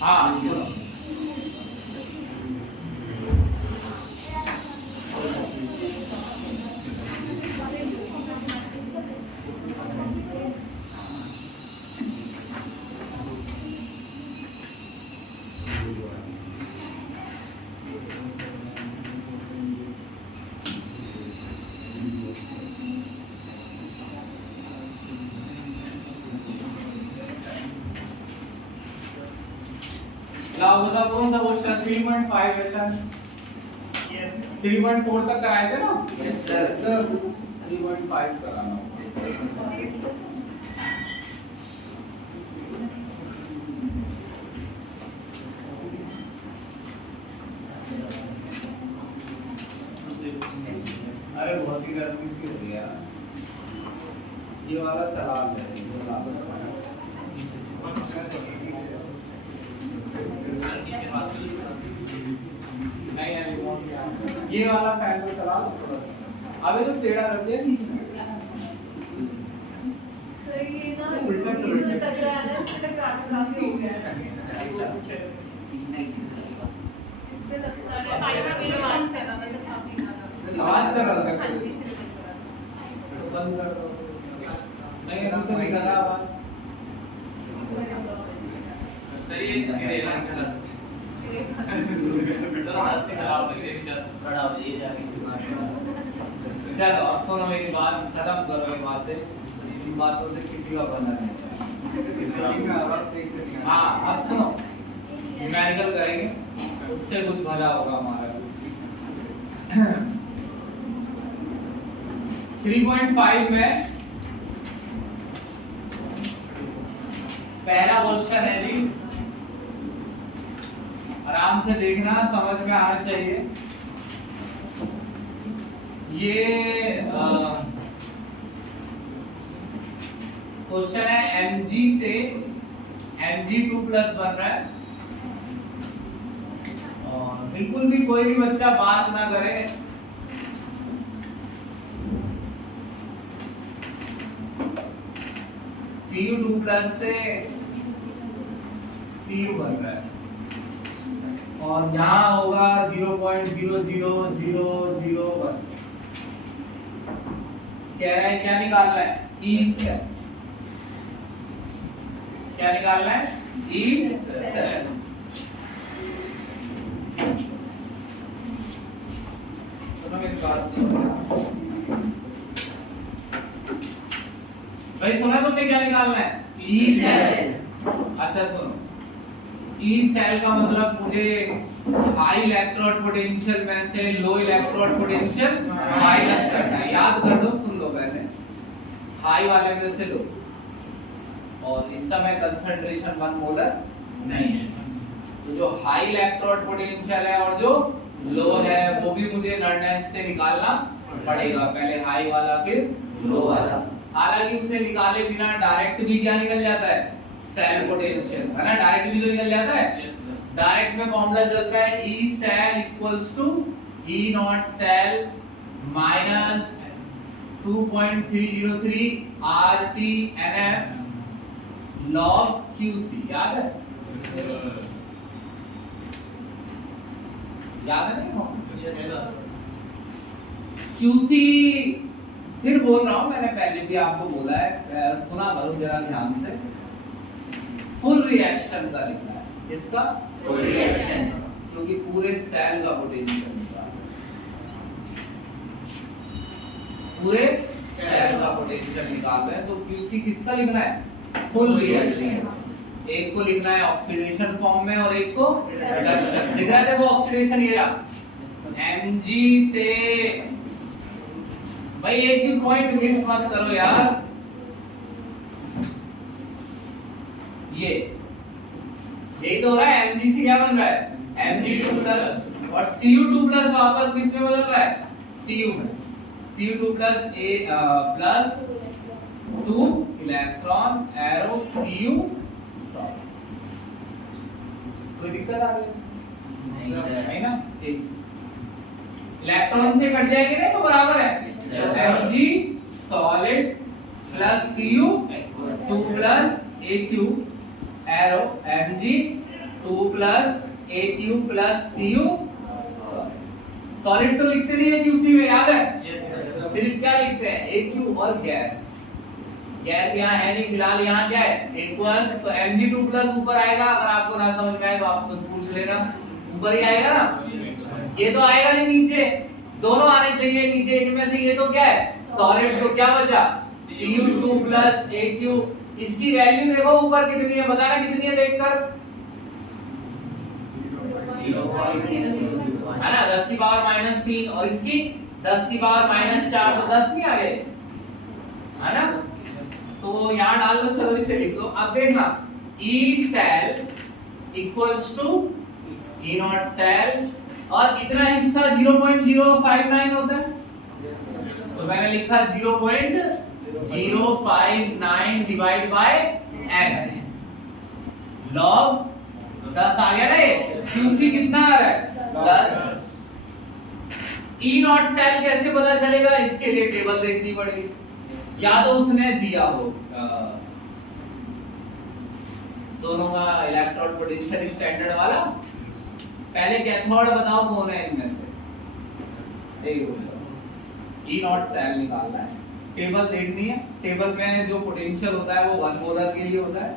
हाँ सुनो, लाओ बताओ कौन सा क्वेश्चन 3.5 क्वेश्चन 3.4 तक कराए थे ना? यस सर 3.5 कराना होगा। अरे बहुत ही गर्मी सी हो गई यार, ये वाला चला ले नहीं, ये वाला फैन को चला लो थोड़ा सा। अबे तो टेढ़ा कर दिया सर ये ना ये जो टकरा है ना इससे टकराने काफी हो गया है। इसने इससे लगता है फाइबर मेरी आवाज कर रहा मतलब काफी ज्यादा आवाज कर रहा था। हाँ जी इससे लग रहा तो बंद कर दो। नहीं ना तो निकल रहा आवाज। सर ये गिरेगा निकला सर हाथ से खराब लग रही है बड़ा हो ये जाके चलो अब सुनो मेरी बात, खत्म करो ये बातें, इन बातों से किसी का बना नहीं। हाँ अब सुनो, न्यूमेरिकल करेंगे उससे कुछ भला होगा हमारा। 3.5 में पहला क्वेश्चन है जी, आराम से देखना, समझ में आना चाहिए। ये क्वेश्चन है mg से mg2 प्लस बन रहा है, और बिल्कुल भी कोई भी बच्चा बात ना करे। Cu2 प्लस से Cu बन रहा है, और यहाँ होगा 0.00001। कह रहा है क्या निकालना है? E cell. क्या निकालना है? E cell. सुनो मेरी बात भाई, सुना तुमने क्या निकालना है? E cell. अच्छा सुनो, E सेल का मतलब मुझे हाई इलेक्ट्रोड पोटेंशियल में से लो इलेक्ट्रोड पोटेंशियल माइनस करना है। याद कर दो, सुन लो पहले, हाई वाले में से लो, और इस समय कंसंट्रेशन 1 मोलर नहीं है, तो जो हाई इलेक्ट्रोड पोटेंशियल है और जो लो है वो भी मुझे नर्नेस से निकालना पड़ेगा, पहले हाई वाला फिर लो वाला। हालांकि उसे निकाले बिना डायरेक्ट भी क्या निकल जाता है? सेल पोटेंशियल, है ना, डायरेक्ट भी तो निकल जाता है। डायरेक्ट में फॉर्मूला चलता है E cell equals to E not cell minus 2.303 RT NF log QC। याद है? याद है नहीं? QC फिर बोल रहा हूं, मैंने पहले भी आपको बोला है, सुना करो जरा ध्यान से। फुल रिएक्शन का लिखना है, इसका फुल रिएक्शन, क्योंकि पूरे सेल का पोटेंशियल निकालना है, पूरे सेल का पोटेंशियल निकाल रहे हैं, तो QC किसका लिखना है? Full reaction. एक को लिखना है ऑक्सीडेशन फॉर्म में और एक को रिडक्शन। दिख रहा है देखो ऑक्सीडेशन, ये रहा Mg से। भाई एक भी पॉइंट मिस मत करो यार। ये यही तो हो रहा है, Mg से क्या बन रहा है? Mg2 प्लस, और Cu2 प्लस वापस किस में बदल रहा है? Cu में। Cu2 plus A plus 2 electron arrow Cu solve. कोई दिक्कत आ रही है ना? ठीक, इलेक्ट्रॉन से कट जाएंगे नहीं तो बराबर है, Mg solid plus Cu 2 plus Aq arrow Mg 2 plus A Q plus C U solid तो लिखते नहीं है क्यूसी में, याद है? Yes sir. सिर्फ क्या लिखते हैं, ए क्यू और गैस। गैस यहाँ है नहीं फिलहाल, यहाँ क्या है इक्वल्स, तो Mg2 प्लस ऊपर आएगा। अगर आपको ना समझ में आए तो आप खुद पूछ लेना, ऊपर ही आएगा ना, ये तो आएगा नहीं नीचे, दोनों आने चाहिए नीचे। इनमें से ये तो क्या है सॉलिड, तो क्या बचा Cu2 प्लस Aq। इसकी वैल्यू देखो ऊपर कितनी है, बताना कितनी है देखकर, है ना 10 की पावर -3 और इसकी 10 की पावर -4, तो 10 नहीं आ गए, है ना? तो यहाँ डाल लो, चलो इसे लिख लो। अब देखना E cell equals to E not cell, और इतना हिस्सा 0.059 होता है, तो मैंने लिखा 0.059 डिवाइड बाय n, log 10 आ गया ना ये। QC कितना आ रहा है 10। E नॉट सेल कैसे पता चलेगा, इसके लिए टेबल देखनी पड़ेगी, या तो उसने दिया हो दोनों का इलेक्ट्रोड पोटेंशियल स्टैंडर्ड वाला। पहले कैथोड बताओ कौन है इनमें से, E नॉट सेल निकालना है, टेबल देखनी है। टेबल में जो पोटेंशियल होता है वो 1 मोलर के लिए होता है,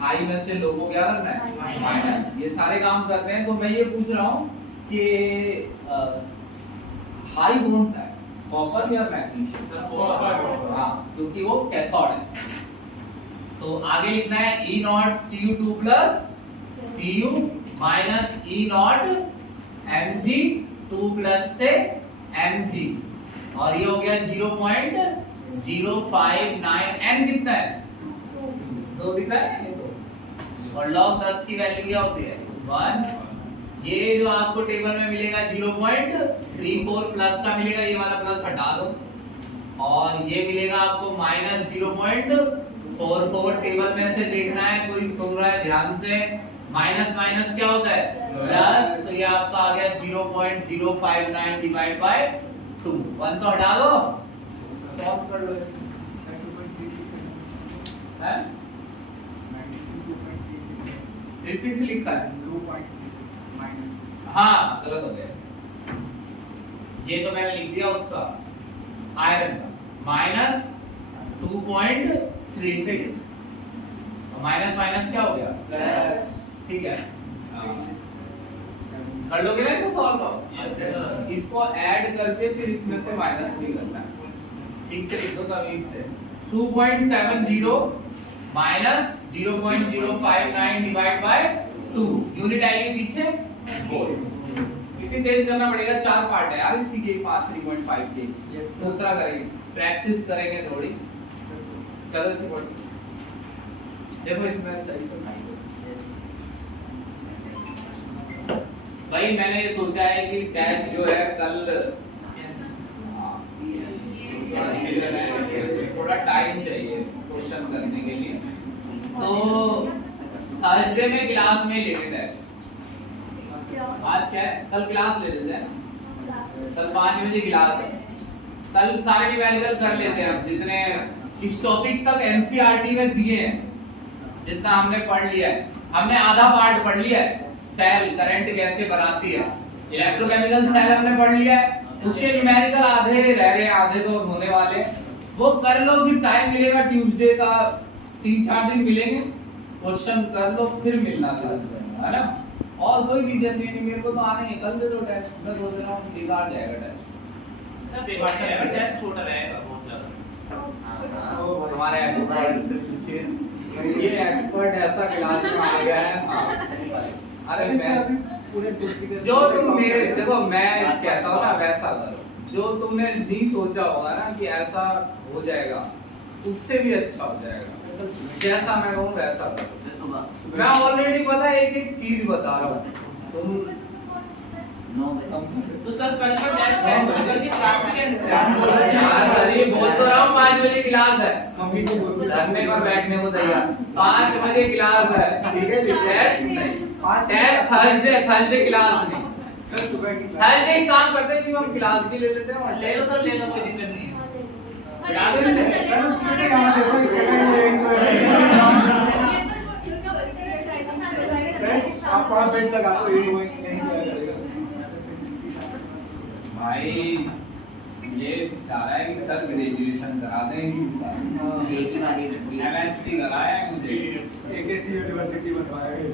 हाई में से लो को क्या करना है माइनस। ये सारे काम करते हैं, तो मैं ये पूछ रहा हूँ कि हाई कौन सा है, कॉपर या मैग्नीशियम? Sir copper. हाँ, क्योंकि वो कैथोड है। तो आगे लिखना है E not Cu2 plus Cu minus E not Mg2 plus से Mg, और ये हो गया 0.059। n कितना है 2 दिख रहा है ये तो, और log 10 की वैल्यू क्या होती है 1। ये जो आपको टेबल में मिलेगा 0.34 प्लस का मिलेगा, ये वाला प्लस हटा दो, और ये मिलेगा आपको -0.44। टेबल में से देखना है, कोई सुन रहा है ध्यान से, माइनस माइनस क्या होता है प्लस, तो ये आपका आ गया 0.059 डिवाइड बाय 2। 1 तो हटा दो, सॉल्व कर लो है, 36 लिखा है, हाँ गलत हो गया, ये तो मैंने लिख दिया उसका आयरन का -2.36, माइनस माइनस क्या हो गया प्लस, ठीक है। कर लोगे ना इसे सॉल्व करो। Yes sir. इसको ऐड करके फिर इसमें से माइनस भी करना है, ठीक से लिख दो तमीज से। 2.70 माइनस 0.059 डिवाइड बाय 2, यूनिट आएगी पीछे वोल्ट। इतनी तेज करना पड़ेगा, 4 पार्ट है यार इसी के 3.5 के। दूसरा करेंगे, प्रैक्टिस करेंगे थोड़ी, चलो इसे पढ़ो, देखो इसमें सही से भाई। मैंने ये सोचा है कि डैश जो है कल थोड़ा टाइम चाहिए क्वेश्चन करने के लिए, तो थर्सडे में क्लास में ले लेते हैं। आज क्या है, कल क्लास ले लेते हैं, कल 5 बजे क्लास है। कल सारे न्यूमेरिकल कर लेते हैं हम, जितने इस टॉपिक तक एनसीईआरटी में दिए हैं, जितना हमने पढ़ लिया है। हमने आधा पार्ट पढ़ लिया है, सेल करंट कैसे बनाती है, इलेक्ट्रोकेमिकल सेल हमने पढ़ लिया है, उसके न्यूमेरिकल आधे रह रहे हैं, आधे तो होने वाले हैं, वो कर लो। फिर टाइम मिलेगा ट्यूसडे का, 3-4 दिन मिलेंगे, क्वेश्चन कर लो, फिर मिलना है ना। और कोई रीजन नहीं, मेरे को तो आने ही, कल दे दो टेस्ट, मैं सोच रहा हूँ बिगाड़ जाएगा टेस्ट। सर पेपर का टेस्ट छोटा रहेगा बहुत ज्यादा। हमारे एक्सपर्ट से पूछिए, ये एक्सपर्ट ऐसा क्लास में आ गया है। हाँ अरे मैं पूरे जो तुम मेरे देखो, मैं कहता हूँ ना वैसा करो, जो तुमने नहीं सोचा होगा ना कि ऐसा हो जाएगा, उससे भी अच्छा हो जाएगा। जैसा मैं कहूँ वैसा करो। मैं ऑलरेडी पता है एक चीज बता रहा हूँ, तुम तो सर कल का टेस्ट कैंसिल करके क्लास में कैंसिल कर यार सर ये बोल तो रहा हूँ 5 बजे क्लास है, मम्मी को बोल धरने पर बैठने को तैयार। 5 बजे क्लास है, ठीक है, टेस्ट नहीं, थर्सडे क्लास नहीं, सर सुबह की क्लास थर्सडे ही काम करते हैं, हम क्लास भी ले लेते हैं और ले लो सर, ले लो, कोई दिक्कत नहीं है। सर उसमें यहाँ देखो जगह ये सर आप आप बेट लगा दो, ये वही नहीं करेगा। भाई ये चाह रहा है कि सर ग्रेजुएशन करा दें एक ही बारी एमएससी कराया है मुझे। एक ऐसी यूनिवर्सिटी बनवाएंगे।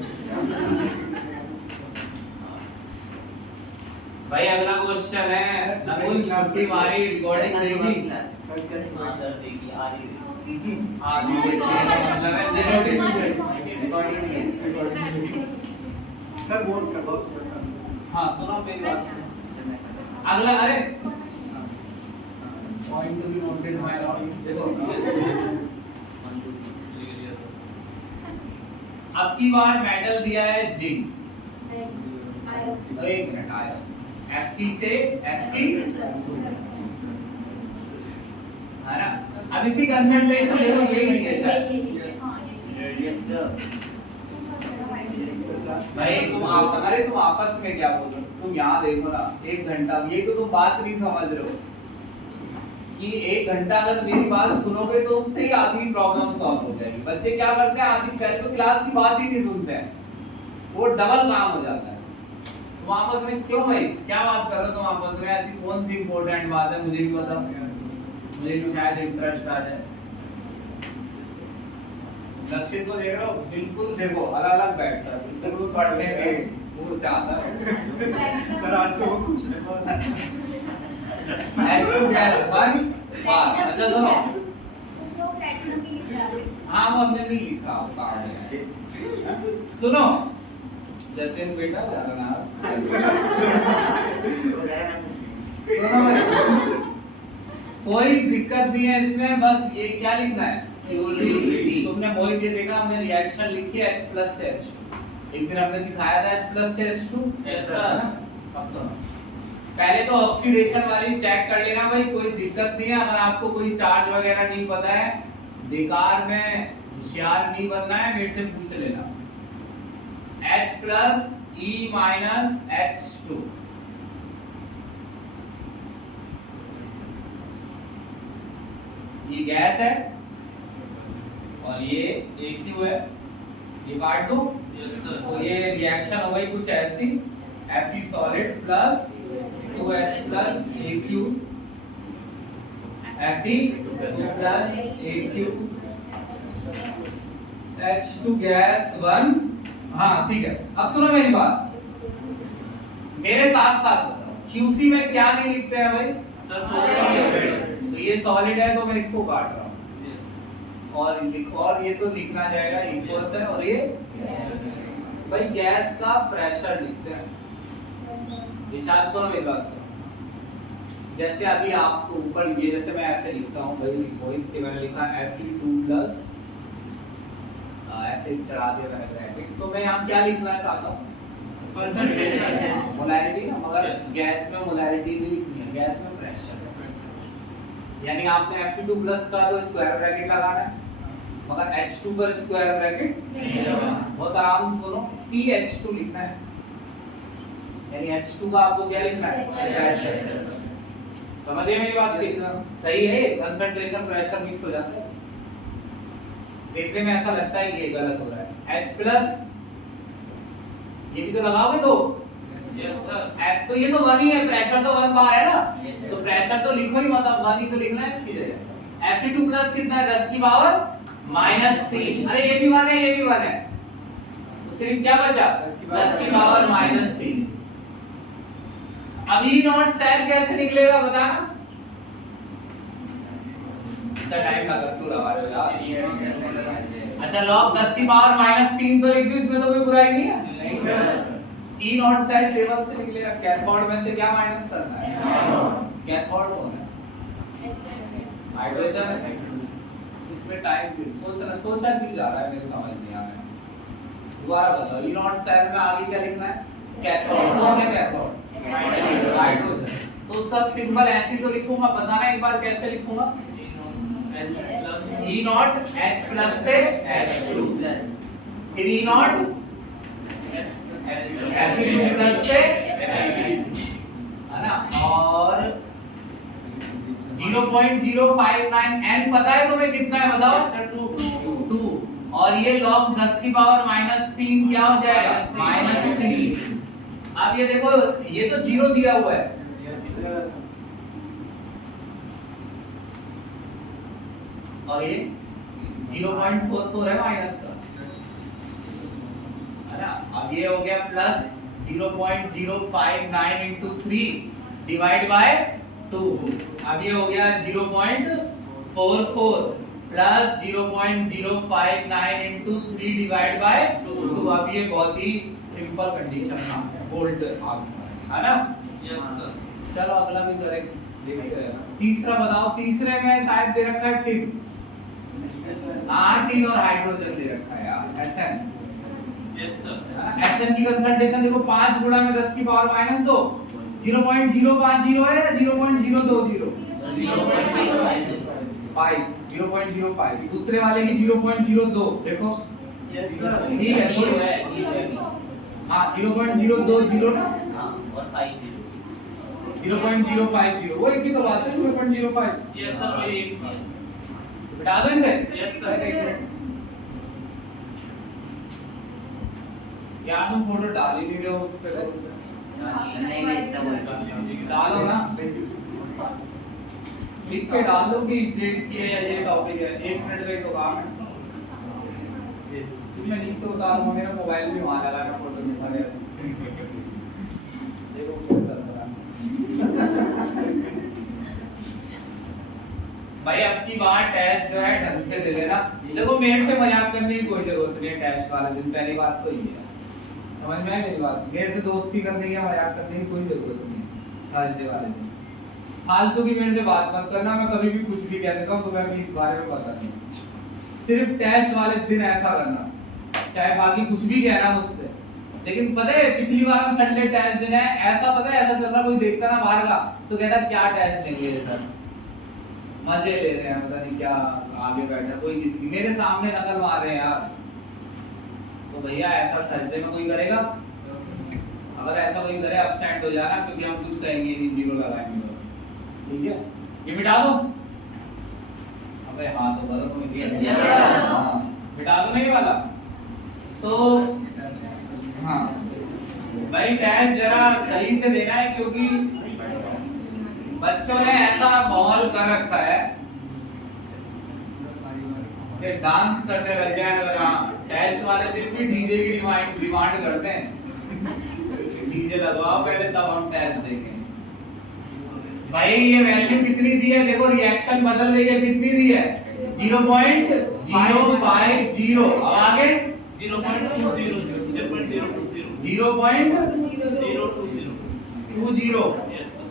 भाई अगला क्वेश्चन है नकुल छुट्टी मारी रिकॉर्डिंग देगी। हाँ सर देखिए आज ही हाँ देखिए मतलब है दिनों दिन। रिकॉर्डिंग है। सर वोट करवाओ सुबह सर। हाँ सुनो मेरी बात सुनो। अगला अरे point to be noted my Lord. देखो अब की बार मेडल दिया है जिंक। एक मिनट आया Fe से Fe है ना। अब इसी कंसंट्रेशन देखो यही दिया है भाई। तुम आपस में क्या बोल रहे हो? तुम यहाँ देखो ना, 1 घंटा ये तो तुम बात नहीं समझ रहे हो कि 1 घंटा अगर मेरी बात सुनोगे तो उससे ही आधी प्रॉब्लम सॉल्व हो जाएगी। बच्चे क्या करते हैं, आधी पहले तो क्लास की बात ही नहीं सुनते हैं, वो डबल काम हो जाता है। तुम आपस में क्यों भाई क्या बात कर रहे हो तुम आपस में? ऐसी कौन सी इंपॉर्टेंट बात है मुझे भी बताओ, मुझे भी शायद इंटरेस्ट आ जाए। लक्षित को देख रहे हो, बिल्कुल देखो अलग अलग बैठता है, बिल्कुल पढ़ने में दूर से आता है। सर आज तो वो खुश है। अच्छा सुनो, हाँ वो हमने नहीं लिखा सुनो जतिन बेटा सुनो भाई, कोई दिक्कत नहीं है इसमें, बस ये क्या लिखना है QC। तुमने मोहित ये देखा हमने रिएक्शन लिखी है H प्लस से H। एक दिन हमने सिखाया था H प्लस से H2। Yes sir. अब सुनो, पहले तो ऑक्सीडेशन वाली चेक कर लेना भाई, कोई दिक्कत नहीं है। अगर आपको कोई चार्ज वगैरह नहीं पता है, बेकार में होशियार नहीं बनना है, मेरे से पूछ लेना। H plus E minus H2, ये गैस है और ये AQ है, ये काट दो। Yes sir. तो ये रिएक्शन हो गई कुछ ऐसी, Fe solid plus 2H plus AQ, Fe plus AQ, H2 gas 1। हाँ ठीक है, अब सुनो मेरी बात, मेरे साथ साथ बताओ QC में क्या नहीं लिखते हैं भाई सर सॉलिड। तो ये सॉलिड है तो मैं इसको काट रहा हूँ और ये तो लिखना जाएगा इक्वल्स है, और ये भाई गैस का प्रेशर लिखते हैं। विशाल सुनो मेरी बात सुनो, जैसे अभी आपको ऊपर ये जैसे मैं ऐसे लिखता हूँ भाई, मोहित के मैंने लिखा Fe2 प्लस ऐसे चढ़ा दिया मैंने ब्रैकेट, तो मैं यहाँ क्या लिखना चाहता हूँ कंसंट्रेशन मोलैरिटी ना, मगर गैस में मोलैरिटी नहीं लिखनी है, गैस में प्रेशर। यानी आपने Fe2 प्लस का तो स्क्वायर ब्रैकेट लगाना है, मगर H2 पर स्क्वायर ब्रैकेट नहीं लगाना। बहुत आराम से सुनो, PH2 लिखना है, यानी H2 का आपको क्या लिखना है प्रेशर। समझिए मेरी बात की सही है, कंसंट्रेशन प्रेशर मिक्स हो जाता है। देखने में ऐसा लगता है कि ये गलत हो रहा है। H प्लस ये भी तो लगाओगे तो यस सर। तो ये तो 1 ही है, प्रेशर तो 1 बार है ना, Yes, तो प्रेशर तो लिखो ही, मतलब 1 ही तो लिखना है इसकी जगह। Fe2 प्लस कितना है 10 की पावर -3। अरे ये भी 1 है, ये भी 1 है, तो सिर्फ क्या बचा 10 की पावर -3। अब E नॉट सेल कैसे निकलेगा बताना? इतना टाइम लगा क्यों लगा रहे हो यार? अच्छा लॉग 10 की पावर -3 तो लिख दो, इसमें तो कोई बुराई नहीं है। नहीं sir. E not cell table से निकलेगा, कैथोड में से क्या माइनस करना है? कैथोड कौन है? हाइड्रोजन है। इसमें टाइम भी सोचा भी जा रहा है, मेरे समझ नहीं आ रहा है। दोबारा बताओ, E नॉट सेल में आगे क्या लिखना है? कैथोड। कौन है कैथोड? हाइड्रोजन। तो उसका सिंबल ऐसे तो लिखूंगा, बताना एक बार कैसे लिखूंगा? E नॉट H प्लस से H2, फिर E नॉट Fe2 प्लस से है ना, और 0.059 n पता है तुम्हें कितना है बताओ? 2। और ये log 10 की पावर -3 क्या हो जाएगा -3। अब ये देखो ये तो 0 दिया हुआ है Yes, sir. और ये 0.44 है माइनस का, है ना। अब ये हो गया प्लस 0.059 into 3 डिवाइड बाय 2। अब ये हो गया 0.44 प्लस 0.059 into 3 डिवाइड बाय 2। अब ये बहुत ही सिंपल कंडीशन था, बोल्ट आंसर है ना। Yes sir. चलो अगला भी करेंगे, देखते हैं। तीसरा बताओ, तीसरे में शायद दे रखा है टिन। हाँ टिन और हाइड्रोजन दे रखा है यार, SN। Yes sir. SN की कंसंट्रेशन देखो 5 गुणा में 10 की पावर -2 0.050 है या 0.020 0.05 दूसरे वाले की 0.02 देखो। Yes sir. ठीक है, जीरो है, जीरो है। हाँ 0.020 ना, हाँ, और 50। 0.050 वो एक ही तो बात है 0.05। यस सर वही एक। बता दो इसे। Yes sir. यार तुम फोटो डाल ही नहीं रहे हो उस पे, नहीं भेजता बोल। डालो ना, लिख के डाल दो कि डेट की है या ये टॉपिक है। 1 मिनट का ही तो काम है। मैं नीचे उतारूंगा, मेरा मोबाइल भी वहां लगा के फोटो दिखा रहा देखो कैसा सरा। भाई अब की बार टेस्ट जो है ढंग से दे देना। देखो मेरे से मजाक करने की कोई जरूरत नहीं है टेस्ट वाले दिन, पहली बात तो ये है, समझ में आई मेरी बात। मेरे से दोस्ती करने की मजाक करने की कोई जरूरत नहीं है थर्सडे वाले दिन। फालतू की मेरे से बात मत करना, मैं कभी भी कुछ भी कह देता हूं तो मैं भी इस बारे में बता दूं। सिर्फ टेस्ट वाले दिन ऐसा करना, चाहे बाकी कुछ भी कहना मुझसे। लेकिन पता है पिछली बार हम संडे टेस्ट दिन है, ऐसा पता है ऐसा चल रहा, कोई देखता ना बाहर का तो कहता क्या टेस्ट लेंगे सर, मजे ले रहे हैं, पता नहीं क्या आगे बैठा कोई किसी मेरे सामने नकल मार रहे हैं यार। तो भैया ऐसा संडे में कोई करेगा? अगर ऐसा कोई करे एब्सेंट हो जाना, क्योंकि हम कुछ कहेंगे नहीं, जीरो लगाएंगे बस, ठीक है। ये मिटा दो, अबे हाँ तो करो तुम, मिटा दो नहीं वाला तो। हाँ भाई टेस्ट जरा सही से देना है, क्योंकि बच्चों ने ऐसा माहौल कर रखा है कि डांस करने लग गए। अगर हाँ टेस्ट वाले दिन भी डीजे की डिमांड करते हैं, डीजे लगवाओ पहले तब हम टेस्ट देंगे। भाई ये वैल्यू कितनी दी है देखो, रिएक्शन बदल रही है, कितनी दी है 0.050। अब आगे 0.200 0.20। Yes sir.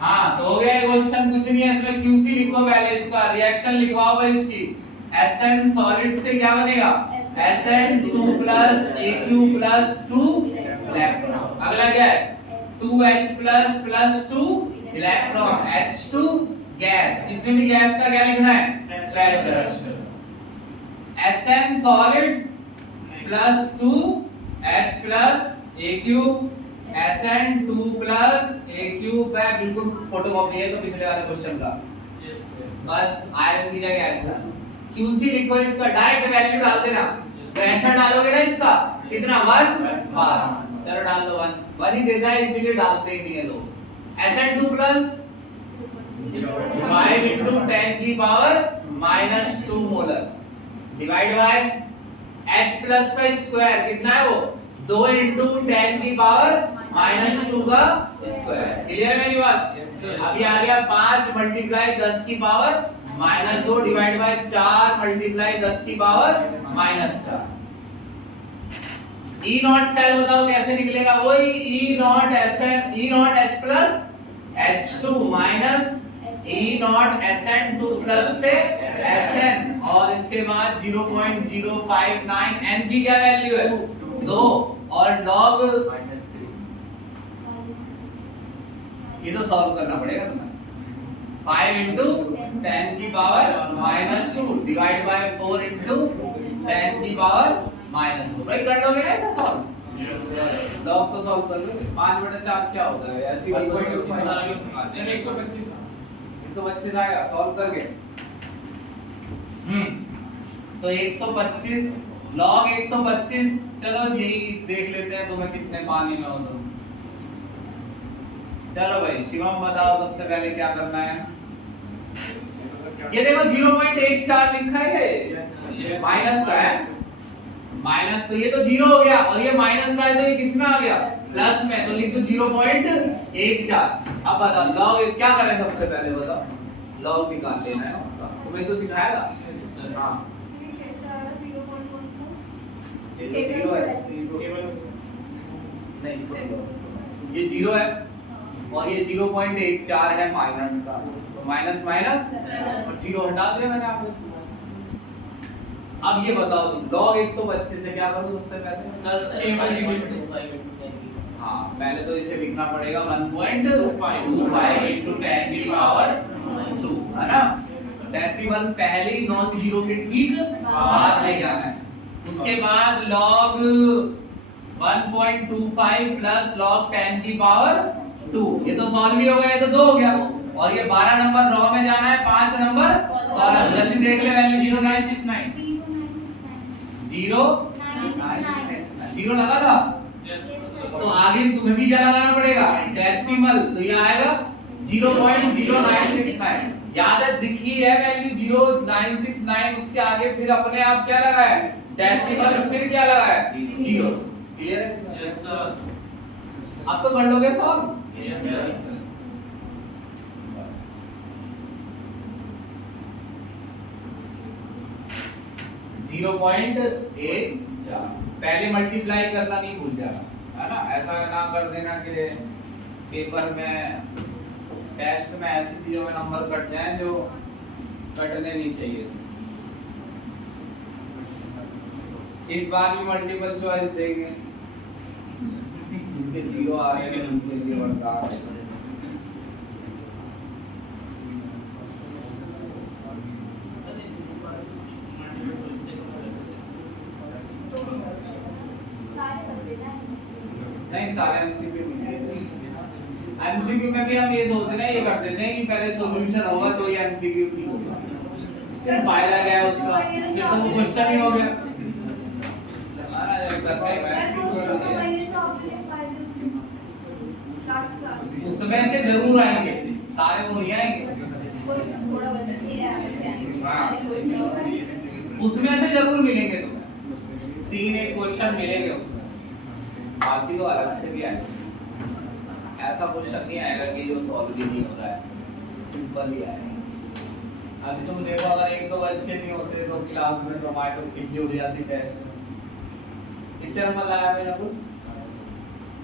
हाँ तो हो गया क्वेश्चन, कुछ नहीं है इसमें। QC लिखो पहले, इसका रिएक्शन लिखवाओ भाई इसकी। SN सॉलिड से क्या बनेगा SN2 plus AQ plus 2 electron. अगला क्या है 2H plus plus 2 electron, H2 gas. इसमें भी गैस का क्या लिखना है pressure. SN solid plus 2H plus AQ, SN2 plus AQ का बिल्कुल फोटोकॉपी है तो पिछले वाले क्वेश्चन का, बस आयरन की जगह ऐसा। QC लिखो इसका, डायरेक्ट वैल्यू डाल देना। प्रेशर डालोगे ना इसका कितना 1 बार, चलो डाल दो 1 ही देता है इसीलिए डालते ही नहीं है लोग। SN2 प्लस 5 into 10 की power -2 molar divide by H plus का स्क्वायर कितना है वो 2 into 10 की पावर -2 का स्क्वायर। क्लियर है मेरी बात? अभी आ गया 5 मल्टीप्लाई 10 की पावर -2 डिवाइड बाय 4 मल्टीप्लाई 10 की पावर -4। E नॉट सेल बताओ कैसे निकलेगा, वही E not SN E not H plus H2 minus E not SN2 plus से SN, और इसके बाद 0.059 N की क्या वैल्यू है 2, और log ये तो सॉल्व करना पड़ेगा तुम्हें। 5 into 10 की पावर -2 डिवाइड बाय 4 into 10 की पावर -2। भाई कर लोगे ना ऐसा सॉल्व? लॉग तो सॉल्व कर लोगे। 5/4 क्या होता है ऐसी 125 आएगा सॉल्व करके। तो 125 log 125, चलो यही देख लेते हैं तुम्हें कितने पानी में हो तुम। चलो भाई शिवम बताओ सबसे पहले क्या करना है। ये देखो 0.14 लिखा है ये माइनस का है, माइनस तो ये तो 0 हो गया और ये माइनस का है तो ये किस में आ गया प्लस में, तो लिख दो 0.14। अब बताओ लॉग क्या करें सबसे पहले बताओ, लॉग निकाल लेना है उसका, तुम्हें तो सिखाया था। हां ये कैसा आ रहा 0.14 ये तो 0 है, नहीं सुनो, ये 0 है और ये 0.14 है माइनस का, तो माइनस माइनस और 0 हटा दिया मैंने आपको। अब ये बताओ तुम log 125 से क्या करोगे सबसे पहले सर a1.25 हाँ पहले तो इसे लिखना पड़ेगा 1.25 into 10 की पावर 2 है ना, डेसिमल पहले ही नॉन जीरो के ठीक बाहर ले जाना है। उसके बाद log 1.25 प्लस log 10 की पावर 2, ये तो सॉल्व ही हो गया, ये तो 2 हो गया और ये 12 नंबर रॉ में जाना है, 5 नंबर कॉलम, जल्दी देख ले वैल्यू 0969 0 लगा था, तो आगे तुम्हें भी क्या लगाना पड़ेगा डेसिमल, तो ये आएगा 0.0969, याद है दिखी है वैल्यू 0969, उसके आगे फिर अपने आप क्या लगा है डेसिमल, फिर क्या लगा है 0। क्लियर है? Yes sir. अब तो कर लोगे सॉल्व। Yes sir. बस 0.14 पहले मल्टीप्लाई करना नहीं भूल जाना है ना, ऐसा ना कर देना कि पेपर में टेस्ट में ऐसी चीजों में नंबर कट जाएं जो कटने नहीं चाहिए। इस बार भी मल्टीपल चॉइस देंगे, जिनके 0 आ रहे हैं उनके लिए बढ़ता है। नहीं सारे एमसीक्यू एमसीक्यू में भी हम ये सोच रहे हैं, ये कर देते हैं कि पहले सॉल्यूशन होगा तो ये एमसीक्यू ठीक होगा, सिर्फ फायदा क्या है उसका, ये तो वो क्वेश्चन ही हो गया हमारा जब करते हैं उसमें से जरूर आएंगे, सारे वो नहीं आएंगे, उसमें से जरूर मिलेंगे तुम्हें, 3 एक क्वेश्चन मिलेंगे उसमें, बाकी तो अलग से भी आएगा। ऐसा क्वेश्चन नहीं आएगा कि जो सॉल्व ही नहीं हो रहा है, सिंपल ही आएगा। अभी तुम देखो अगर 1-2 बच्चे नहीं होते तो क्लास में टोमेटो खिचड़ी उड़ जाती टेस्ट में। कितने नंबर लाया मेरा कुछ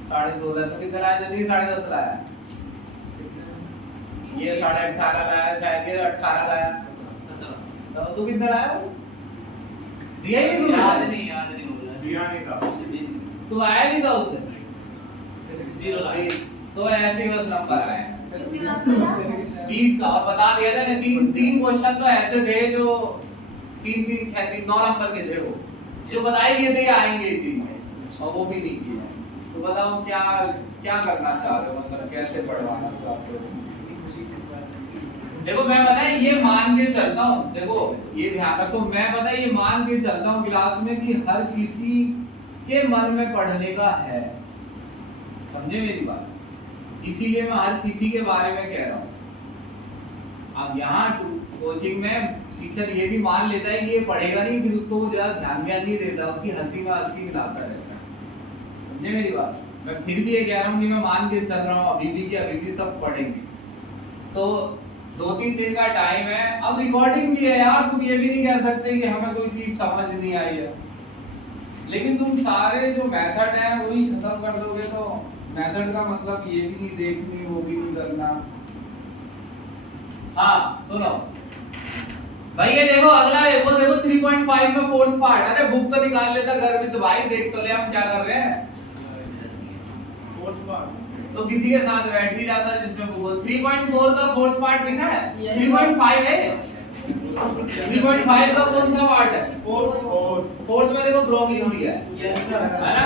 16.5, तो कितने लाया जल्दी 10.5 लाया, ये 18.5 लाया, शायद ये 18 लाया, 17। तो तू कितने लाया दिया ही नहीं, याद नहीं बोला, दिया नहीं था, तू आया नहीं था उससे 0 लाया, तो ऐसे ही बस नंबर आए 20 का, और बता दिया था ना 3 क्वेश्चन तो ऐसे थे जो 3 6 9 नंबर के थे, वो जो बता ही दिए थे कि आएंगे 3 और वो भी नहीं किए। तो बताओ क्या क्या करना चाह रहे हो, मतलब कैसे पढ़वाना चाहते हो। देखो मैं बताया ये मान के चलता हूँ, देखो ये ध्यान रखो, मैं बताया ये मान के चलता हूँ क्लास में कि हर किसी के मन में पढ़ने का है, समझे मेरी बात, इसीलिए मैं हर किसी के बारे में कह रहा हूँ। अब यहाँ कोचिंग में टीचर ये भी मान लेता है कि ये पढ़ेगा नहीं, फिर उसको वो ज्यादा ध्यान नहीं देता, उसकी हंसी में हंसी मिलाता रहता है, समझे मेरी बात। मैं फिर भी ये कह रहा हूँ कि मैं मान के चल रहा हूँ अभी भी कि अभी भी सब पढ़ेंगे। तो 2-3 दिन का टाइम है, अब रिकॉर्डिंग भी है यार, तुम ये भी नहीं कह सकते कि हमें कोई चीज समझ नहीं आई है, लेकिन तुम सारे जो मेथड है वही खत्म कर दोगे, तो मेथड का मतलब ये भी नहीं देखनी वो भी नहीं करना। हाँ सुनो भाई, ये देखो अगला है, वो देखो 3.5 में 4th पार्ट, अरे बुक तो निकाल लेता घर में, तो भाई देख तो ले हम क्या कर रहे हैं, 4th पार्ट तो किसी के साथ बैठ ही जाता जिसमें बुक 3.4 का 4th पार्ट लिखा है, 3.5 है, 3.5 का कौन सा पार्ट है, 4th में देखो ब्रोमीन दिया है ना।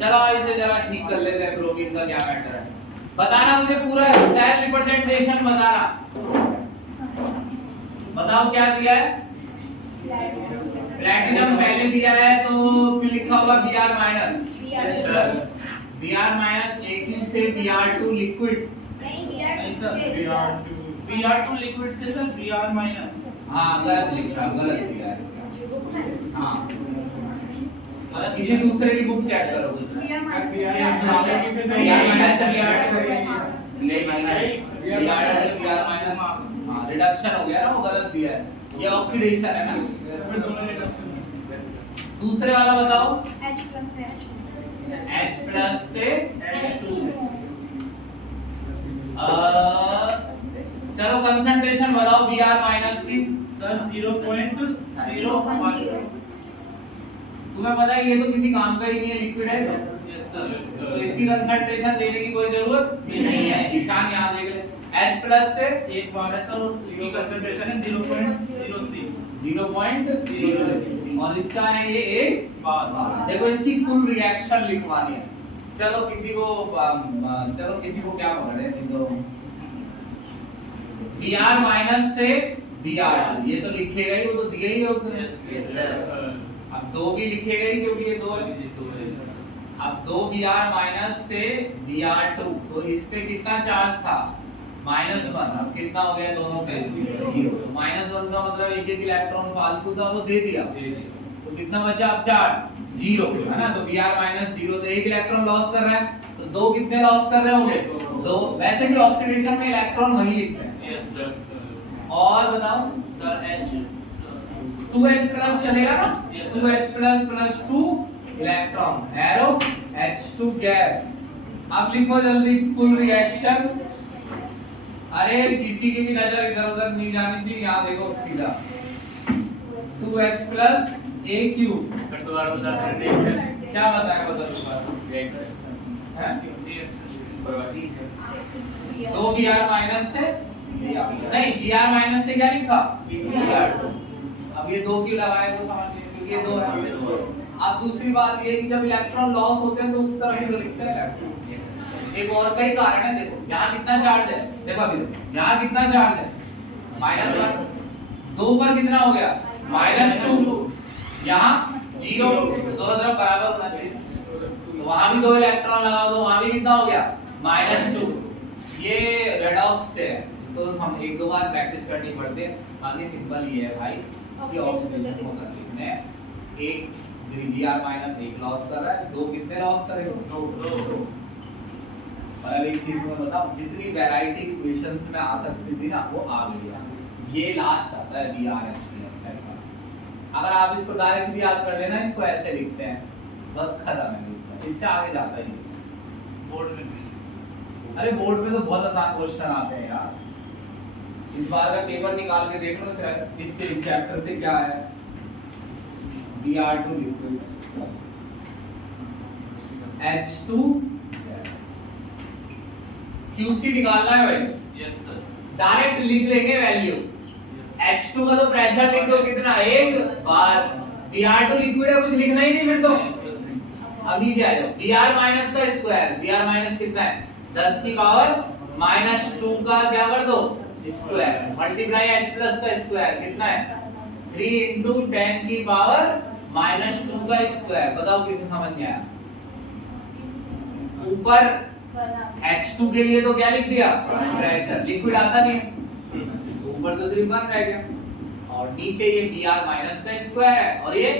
चलो इसे जरा ठीक कर लेते हैं, ब्रोमीन का क्या मैटर है, बताना मुझे पूरा सेल रिप्रेजेंटेशन बताना, बताओ क्या दिया है, प्लैटिनम पहले दिया है तो फिर लिखा होगा Br minus Br minus AQ से Br2 लिक्विड। नहीं सर, Br2 लिक्विड से सर Br माइनस। हाँ गलत लिखा, गलत दिया है। हाँ किसी दूसरे की बुक चेक करो। Br माइनस से Br माइनस, हाँ रिडक्शन हो गया ना, वो गलत दिया है, ये ऑक्सीडेशन है ना। दूसरे वाला बताओ। H प्लस से H2। चलो कंसंट्रेशन बताओ Br माइनस की। सर 0.01। तुम्हें पता है ये तो किसी काम का ही नहीं है, लिक्विड है यस सर। तो इसकी कंसंट्रेशन देने की कोई जरूरत नहीं है। निशान यहाँ देख ले, H प्लस से एक बार है सर, और इसकी कंसंट्रेशन है 0.03 0.03 और इसका है ये एक बार। देखो इसकी फुल रिएक्शन लिखवानी है। चलो किसी को क्या पकड़े, नहीं तो Br माइनस से Br2 ये तो लिखेगा ही, वो तो दिया ही है उसने। अब दो भी लिखेगा ही क्योंकि ये दो है। अब 2 Br माइनस से Br2 तो इस पे कितना चार्ज था -1, अब कितना हो गया दोनों पे 0। तो -1 का मतलब एक इलेक्ट्रॉन फालतू था वो दे दिया, तो कितना बचा अब चार्ज 0 है ना। तो Br माइनस 0 तो एक इलेक्ट्रॉन लॉस कर रहा है, तो दो कितने लॉस कर रहे होंगे 2। वैसे भी ऑक्सीडेशन में इलेक्ट्रॉन वही लिखते हैं। Yes sir. और बताओ सर H 2H प्लस चलेगा ना, Yes, sir. 2H plus plus 2 electron arrow H2 gas. अब लिखो जल्दी फुल रिएक्शन। अरे किसी की भी नजर इधर उधर नहीं जानी चाहिए, यहाँ देखो सीधा 2H प्लस AQ। क्या बताया बदल हैं? 2 Br माइनस से नहीं, Br माइनस से क्या लिखा Br2। अब ये दो क्यों लगाए वो समझ नहीं, क्योंकि ये दो है। अब दूसरी बात ये कि जब इलेक्ट्रॉन लॉस होते हैं तो उस तरह भी तो लिखते हैं इलेक्ट्रॉन। एक और कई कारण है, देखो यहाँ कितना चार्ज है, देखो अभी यहाँ कितना चार्ज है -1, 2 पर कितना हो गया -2, यहाँ 0, दोनों तरफ बराबर होना चाहिए। तो वहां भी 2 इलेक्ट्रॉन लगा दो, वहां भी कितना हो गया -2। ये रेडॉक्स है, इसको तो हम एक दो बार प्रैक्टिस करनी पड़ती है, बाकी सिंपल ही है भाई कि ऑक्सीडेशन को कर लिखने हैं। एक Br माइनस 1 लॉस कर रहा है, 2 कितने लॉस करेगा 2। और अब एक चीज मैं बताऊं, जितनी वैरायटी इक्वेशंस में आ सकती थी ना वो आ गई है। ये लास्ट आता है BrH प्लस ऐसा। अगर आप इसको डायरेक्ट भी याद कर लेना, इसको ऐसे लिखते हैं बस खत्म है, इससे आगे जाता ही नहीं। बोर्ड में अरे बोर्ड में तो बहुत आसान क्वेश्चन आते हैं यार, इस बार का पेपर निकाल के देख लो इसके चैप्टर से क्या है। Br2 लिक्विड H2 QC निकालना है भाई। Yes sir. डायरेक्ट लिख लेंगे वैल्यू। H2 का तो प्रेशर लिख दो कितना 1 बार, Br2 लिक्विड है, कुछ लिखना ही नहीं फिर तो। अब नीचे आ जाओ, Br माइनस का स्क्वायर, Br माइनस कितना है 10 की पावर -2 का क्या कर दो स्क्वायर, मल्टीप्लाई H प्लस का स्क्वायर कितना है 3 into 10 की पावर -2 का स्क्वायर। बताओ किसे समझ में आया। ऊपर H2 के लिए तो क्या लिख दिया प्रेशर, लिक्विड आता नहीं, ऊपर तो सिर्फ 1 रह गया, और नीचे ये Br माइनस का स्क्वायर है और ये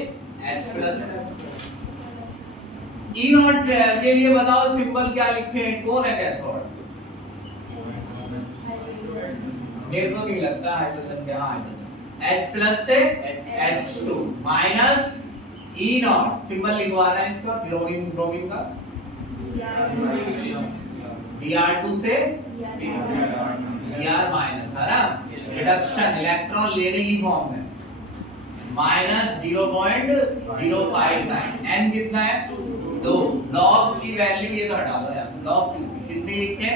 H प्लस का स्क्वायर। E नॉट के लिए बताओ सिंबल क्या लिखें, कौन है कैथोड। मेरे को नहीं लगता हाइड्रोजन के, हाँ हाइड्रोजन H प्लस से H2 minus E not symbol लिखवाना है इसका, ब्रोमीन ब्रोमीन का Br2 से Br माइनस है ना, रिडक्शन इलेक्ट्रॉन लेने की फॉर्म में -0.059। n कितना है 2, log की वैल्यू ये तो हटा दो यार, log कितनी लिखे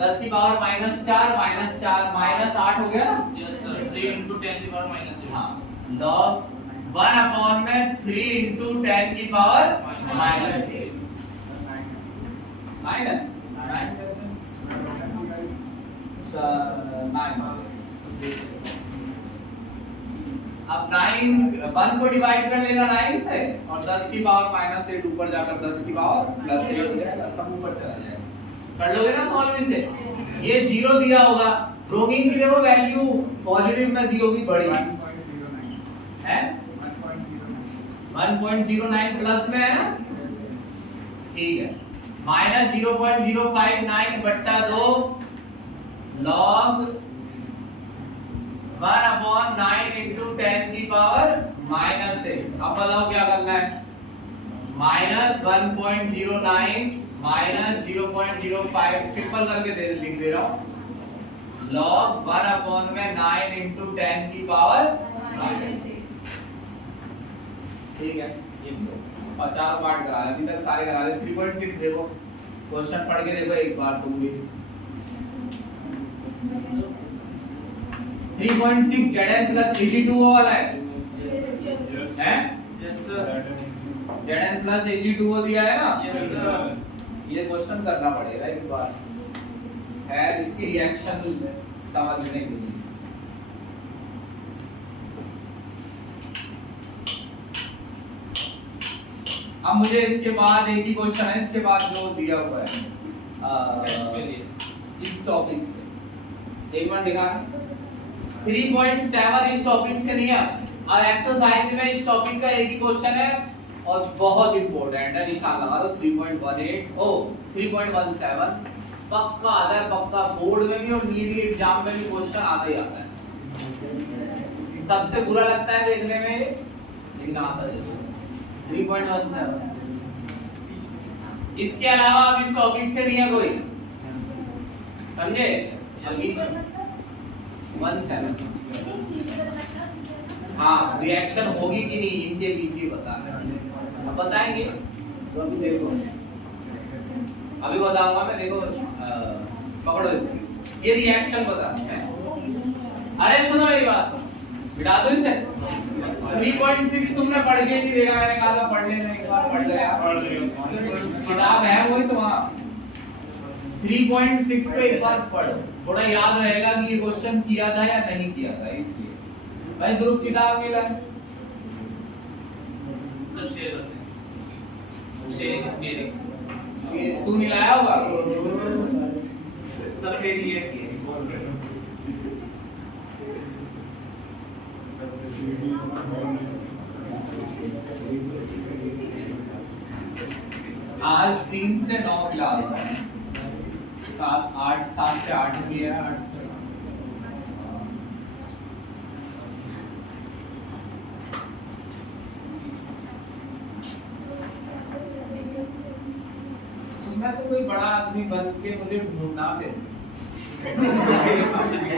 10 की पावर -4 -8 हो गया ना। Yes sir. 3 into 10 की पावर -8। हाँ log 1/3 into 10 की पावर -8 9 है 9 कैसे 9। अब 9 1 को डिवाइड कर लेना 9 से और 10 की पावर -8 ऊपर जाकर 10 की पावर +8 हो जाएगा, सब ऊपर चला जाएगा। कर लोगे ना सॉल्व इसे। ये 0 दिया होगा, ब्रोमीन की देखो वैल्यू पॉजिटिव में दी होगी बड़ी है 1.09 प्लस में है ना, ठीक है। -0.059 बट्टा 2 log 1/9 into 10 की पावर -8। अब बताओ क्या करना है, -1.09 -0.05 सिंपल करके लिख दे रहा हूँ, log 1/9 into 10 की पावर -8। ठीक है, ये और चार पार्ट करा अभी तक सारे करा दे। 3.6 देखो, क्वेश्चन पढ़ के देखो एक बार तुम भी। 3.6 Zn plus Ag2O वाला है हैं? Yes sir. Zn plus Ag2O दिया है ना, Yes sir. ये क्वेश्चन करना पड़ेगा एक बार, है इसकी रिएक्शन समझने के लिए। अब मुझे इसके बाद एक ही क्वेश्चन है, इसके बाद जो दिया हुआ है इस टॉपिक से एक बार दिखाना। 3.7 इस टॉपिक से नहीं है, और एक्सरसाइज में इस टॉपिक का एक ही क्वेश्चन है और बहुत इंपॉर्टेंट है, निशान लगा दो। 3.18 ओ 3.17 पक्का आता है, पक्का बोर्ड में भी और नीट के एग्जाम में भी क्वेश्चन आता ही आता है। सबसे बुरा लगता है देखने में लेकिन आता है। 3.17 इसके अलावा अब इस टॉपिक से नहीं है कोई, समझे? 17 हाँ, रिएक्शन होगी कि नहीं इनके बीच ही बताना है। अब बताएंगे तो अभी देखो, अभी बताऊंगा मैं, देखो पकड़ो इसे, ये रिएक्शन बताना है। अरे सुनो मेरी बात सुनो, बिठा दो इसे। 3.6 तुमने पढ़ के नहीं देखा, मैंने कहा था पढ़ लेना, एक बार पढ़ गया, किताब है वही तो वहाँ। 3.6 को एक बार पढ़ो, थोड़ा याद रहेगा कि ये क्वेश्चन किया था या नहीं किया था, इसलिए भाई ग्रुप किताब मिला है सब शेयर करते हैं, शेयरिंग इज केयरिंग। ये तू नहीं लाया होगा, सब मेरी है कि आज 3 से 9 क्लास है, 7 से 8 भी है, 8 से मैं से कोई बड़ा आदमी बन के मुझे ढूंढना फिर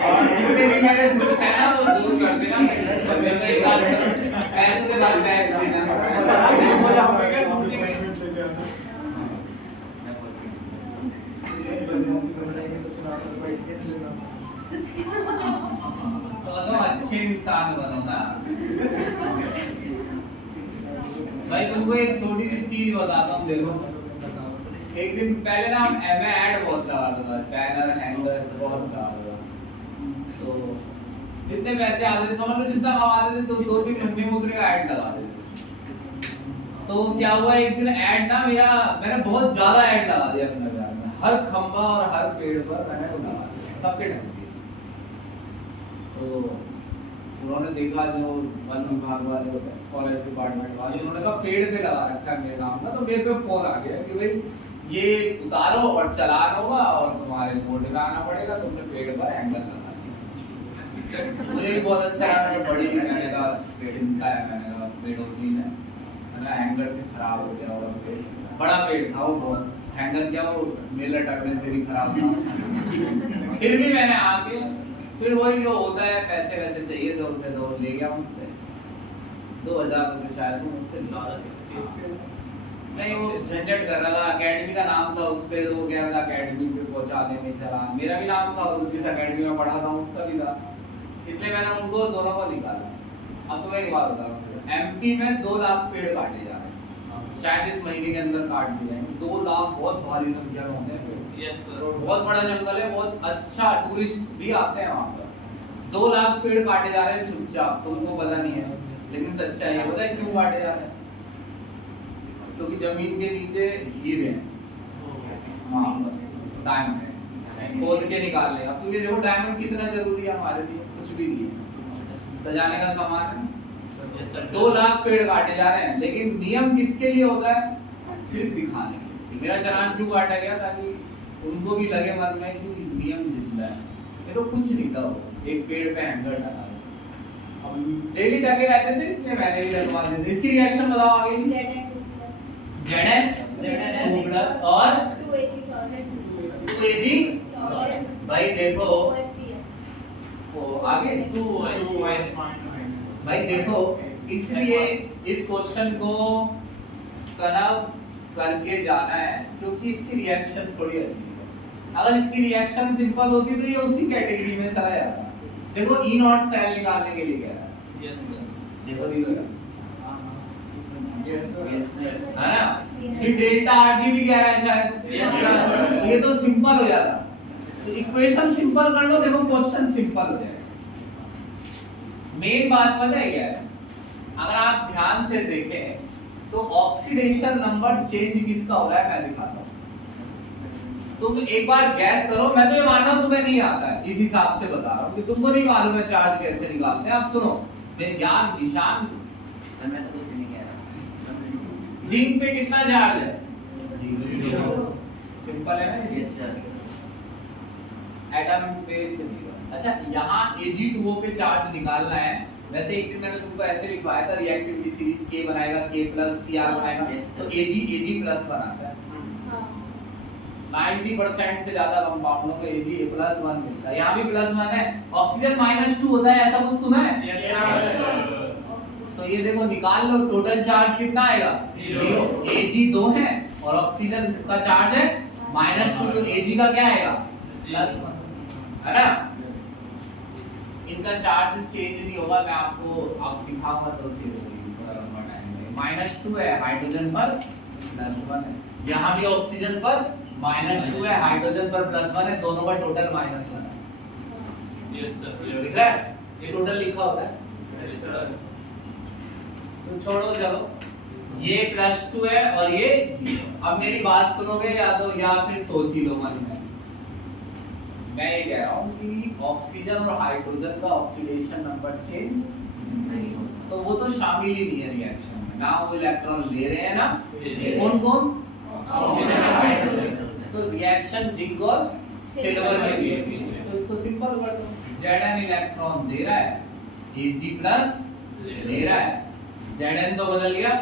और जितने भी मेरे दुख है ना वो दूर कर देना। मेरे को एक आध पैसे से बड़ा बैग देना। तो अच्छे इंसान बनो ना भाई। तुमको एक छोटी सी चीज बताता हूँ, देखो एक दिन पहले ना मैं ऐड बहुत लगाता था, बैनर हैंगर बहुत लगाता था, तो जितने पैसे आते थे समझ लो जितना कमाते थे तो 2-3 महीने में उतने का ऐड लगाते थे। तो क्या हुआ एक दिन ऐड ना मेरा, मैंने बहुत ज्यादा ऐड लगा दिया अपने बाजार में, हर खंबा और हर पेड़ पर मैंने वो लगा दिया, सबके ढंग के। तो उन्होंने देखा जो वन विभाग वाले होते हैं, फॉरेस्ट डिपार्टमेंट वाले, उन्होंने कहा पेड़ पे लगा रखा है मेरे नाम का। तो मेरे पे फोन आ गया कि भाई ये उतारो और चलान होगा और तुम्हारे बोर्ड में आना पड़ेगा, तुमने पेड़ पर एंगल लगा दिया। मुझे भी बहुत अच्छा लगा, बड़ी मैंने कहा चिंता है, मैंने कहा पेड़ होती है ना, हैंगर से खराब हो गया और बड़ा पेड़ था वो, बहुत हैंगर क्या वो मेले टकने से भी खराब था। फिर भी मैंने आके फिर वही जो होता है, पैसे वैसे चाहिए तो उसे दो ले गया मुझसे 2000 रुपये शायद मुझसे नहीं, वो झंझट कर रहा था। एकेडमी का नाम था उस पे, तो वो कह रहा था एकेडमी पे पहुंचा देंगे चलान। मेरा भी नाम था, जिस एकेडमी में पढ़ा था उसका भी था, इसलिए मैंने उनको दोनों को निकाला। अब तो मैं एक बात बता रहा हूँ, एमपी में 2 लाख पेड़ काटे जा रहे हैं, शायद इस महीने के अंदर काट दिए जाएंगे। 2 लाख बहुत भारी संख्या में होते हैं पेड़। यस सर, बहुत बड़ा जंगल है, बहुत अच्छा, टूरिस्ट भी आते हैं वहाँ पर। 2 लाख पेड़ काटे जा रहे हैं चुपचाप, तुमको पता नहीं है, लेकिन सच्चाई है। पता है क्यों काटे जा रहे हैं? क्योंकि जमीन के नीचे हीरे हैं। हाँ बस डायमंड है, खोद के निकाल ले। अब तो ये देखो डायमंड कितना जरूरी है हमारे लिए, कुछ भी नहीं है, सजाने का सामान है। 2 लाख पेड़ काटे जा रहे हैं, लेकिन नियम किसके लिए होता है? सिर्फ दिखाने के लिए। मेरा चालान क्यों काटा गया? ताकि उनको भी लगे मन में कि नियम जिंदा है। ये तो कुछ नहीं था, एक पेड़ पे हैंगर डाला, हम डेली टके रहते थे, इसलिए मैंने भी लगवा दिया। इसकी रिएक्शन बताओ आगे। Zn 2 प्लस और 2Ag भाई देखो वो आगे 2 भाई देखो, इसलिए इस क्वेश्चन को कनव करके जाना है, क्योंकि इसकी रिएक्शन थोड़ी अजीब है। अगर इसकी रिएक्शन सिंपल होती तो ये उसी कैटेगरी में चला जाता। देखो ई नॉट सेल निकालने के लिए कह रहा है। Yes sir. देखो दिखेगा Yes, sir. है ना? फिर डेल्टा आरजी भी कह रहा है शायद। Yes, sir. ये तो सिंपल हो जाता। तो इक्वेशन सिंपल कर लो, देखो क्वेश्चन सिंपल हो जाएगा। मेन बात पता है क्या है? अगर आप ध्यान से देखें तो ऑक्सीडेशन नंबर चेंज किसका हो रहा है मैं दिखाता हूं। तुम एक बार गैस करो, मैं तो ये मान रहा हूं तुम्हें नहीं आता है, इस हिसाब से बता रहा हूं कि तुमको नहीं मालूम है चार्ज कैसे निकालते हैं। आप सुनो, मैं ज्ञान निशान जिंक पे कितना चार्ज है? 0। सिंपल है ना? एटम पे इसमें 0। अच्छा, यहाँ Ag2O पे चार्ज निकालना है। वैसे एक दिन मैंने तुमको ऐसे लिखवाया था, रिएक्टिविटी सीरीज K बनाएगा, K प्लस Cr बनाएगा, तो Ag प्लस बनाता है। 90% से ज्यादा कंपाउंडों में Ag +1 मिलता है। यहाँ भी +1 है। ऑक्सीजन -2 होता है, ऐसा कुछ सुना है? Yes sir. तो ये देखो निकाल लो, टोटल चार्ज कितना आएगा? 0। Ag 2 है और ऑक्सीजन का चार्ज है -2, तो Ag का क्या आएगा? +1, है ना? इनका चार्ज चेंज नहीं होगा, मैं आपको आप सिखाऊंगा तो फिर थोड़ा लंबा टाइम लगेगा। -2 है हाइड्रोजन पर, +1 है। यहाँ भी ऑक्सीजन पर -2 है, हाइड्रोजन पर +1 है, दोनों का टोटल -1 है। Yes sir. ठीक है? ये टोटल लिखा होता है। Yes sir. तो छोड़ो, चलो ये +2 है और ये 0। अब मेरी बात सुनोगे या तो या फिर सोच ही लो मन में। मैं ये कह रहा हूँ कि ऑक्सीजन और हाइड्रोजन का ऑक्सीडेशन नंबर चेंज नहीं होता, तो वो तो शामिल ही नहीं है रिएक्शन में, ना वो इलेक्ट्रॉन ले रहे हैं ना कौन कौन ऑक्सीजन और हाइड्रोजन। तो रिएक्शन जिंक और सिल्वर के बीच में। तो इसको सिंपल कर दो, Zn इलेक्ट्रॉन दे रहा है, Ag प्लस ले रहा है, Zn तो बदल गया,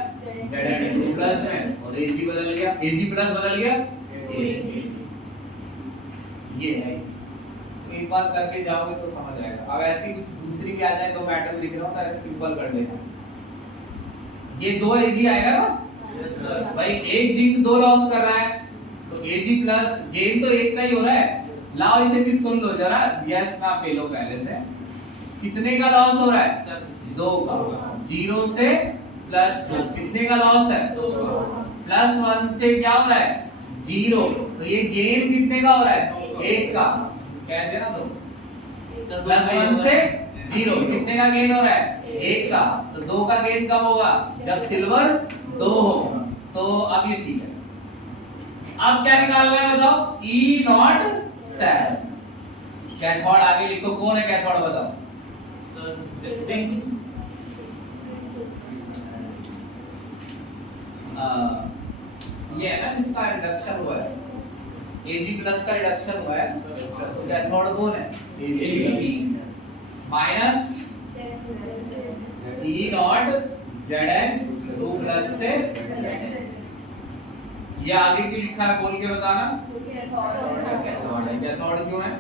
Zn2 प्लस है और Ag बदल गया, Ag प्लस बदल गया Ag। ये है, तो एक बार करके जाओगे तो समझ आएगा। अब ऐसी कुछ दूसरी भी आ जाए तो पैटर्न दिख रहा हूं, तो सिंपल कर लेना। ये 2 Ag आएगा ना? Yes sir. भाई एक जिंक 2 लॉस कर रहा है, तो Ag प्लस गेन तो एक का ही हो रहा है। लाओ इसे भी सुन लो जरा, यस ना पेलो पहले से। कितने का लॉस हो रहा है? सर 2 का। 0 से +2 कितने का लॉस है? 2 का। +1 से क्या हो रहा है? 0। तो ये गेन कितने का हो रहा है? 1 का। कह देना तो +1 से 0 कितने का गेन हो रहा है? 1 का। तो 2 का गेन कब होगा? जब सिल्वर 2 हो। तो अब ये ठीक है। अब क्या निकालना है बताओ? E not cell. कैथोड आगे लिखो, कौन है कैथोड बताओ? Sir zinc. ये है ना जिसका रिडक्शन हुआ है, Ag प्लस का रिडक्शन हुआ है, तो कैथोड कौन है? Ag minus E not Zn2 plus से। ये आगे की लिखा है, बोल के बताना। कैथोड क्यों है?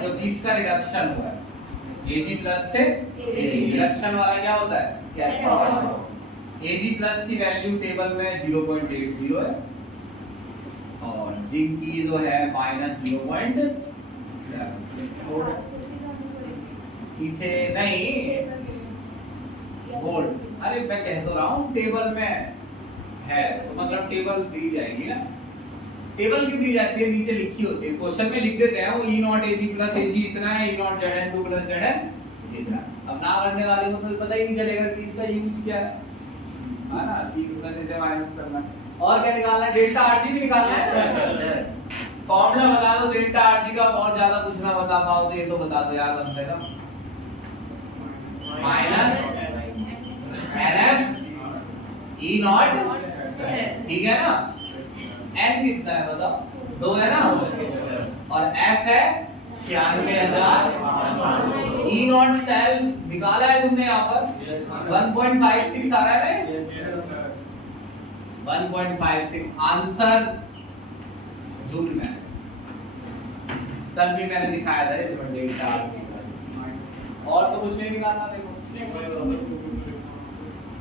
क्योंकि इसका रिडक्शन हुआ है, Ag प्लस से Ag। रिडक्शन वाला क्या होता है? कैथोड। Ag प्लस की वैल्यू टेबल में 0.80 है और जिंक की जो है -0.76 पीछे नहीं वोल्ट। अरे मैं कह तो रहा हूँ टेबल में है, तो मतलब टेबल दी जाएगी ना। टेबल की दी जाती है, नीचे लिखी होती है, क्वेश्चन में लिख देते हैं वो E not AG plus AG इतना है, E not ZN2 plus ZN इतना। अब ना करने वाले को तो पता ही नहीं चलेगा कि इसका यूज क्या है ना, कि इसमें से माइनस करना है। और क्या निकालना है, डेल्टा RG भी निकालना है। फॉर्मूला बता दो डेल्टा RG का, बहुत ज्यादा कुछ ना बता पाओ तो ये तो बता दो यार, बनते ना माइनस NF E नॉट, ठीक है ना। N कितना है बताओ, 2 है ना, और F है 96,000। E नॉट सेल निकाला है तुमने यहाँ पर 1.56 आ रहा है, 1.56 आंसर जूल में। कल भी मैंने दिखाया था डेल्टा, और तो कुछ नहीं निकालना। देखो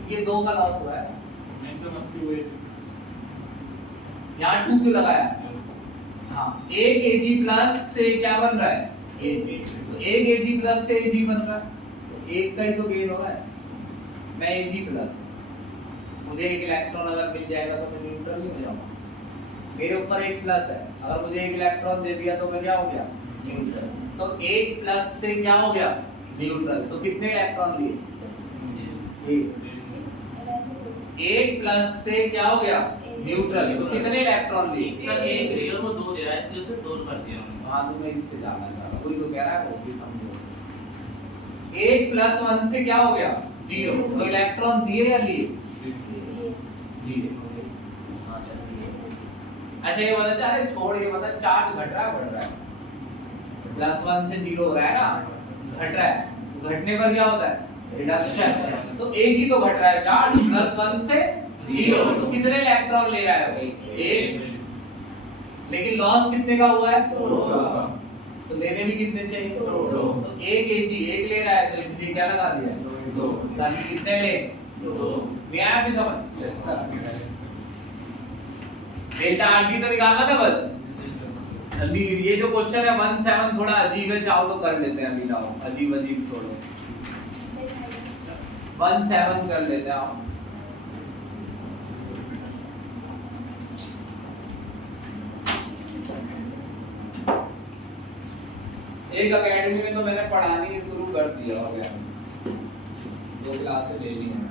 ये 2 का लॉस हुआ है, यहाँ 2 क्यों लगाया? हाँ, 1 AG प्लस से क्या बन रहा है, AG, तो 1 AG प्लस से AG बन रहा है, तो 1 का ही तो गेन हो रहा है। मैं AG प्लस, मुझे एक इलेक्ट्रॉन अगर मिल जाएगा तो मैं न्यूट्रल नहीं हो जाऊंगा। मेरे ऊपर 1 प्लस है, अगर मुझे एक इलेक्ट्रॉन दे दिया तो मैं क्या हो गया, न्यूट्रल। तो 1 प्लस से क्या हो गया, न्यूट्रल। तो कितने इलेक्ट्रॉन लिए, 1 प्लस से क्या हो गया, न्यूट्रल। तो कितने इलेक्ट्रॉन लिए सर, एक रियल को 2 दे रहा है, इसलिए उसे 2 कर दिया हमने। हाँ, तो मैं इससे जानना चाह रहा हूँ, वही तो कह रहा है, वो भी समझो। 1 प्लस 1 से क्या हो गया, 0। तो इलेक्ट्रॉन दिए या लिए, दिए। अच्छा ये बता, अरे छोड़, ये बता चार्ज घट रहा है बढ़ रहा है, +1 से 0 हो रहा है ना, घट रहा है। तो घटने पर क्या होता है, रिडक्शन। तो एक ही तो घट रहा है चार्ज, +1 से 0। तो कितने इलेक्ट्रॉन ले रहा है, 1। लेकिन लॉस कितने का हुआ है, 2। तो लेने भी कितने चाहिए, 2। तो 1 AG 1 ले रहा है, तो इसलिए क्या लगा दिया, 2। ताकि कितने ले, 2। आया भी समझ? Yes sir. डेल्टा RG तो निकालना था बस। जल्दी, ये जो क्वेश्चन है 1-7 थोड़ा अजीब है, चाहो तो कर लेते हैं अभी, लाओ अजीब अजीब छोड़ो, 1-7 कर लेते हैं आप। एक एकेडमी में तो मैंने पढ़ानी ही शुरू कर दिया हो गया, 2 क्लासें ले ली हैं।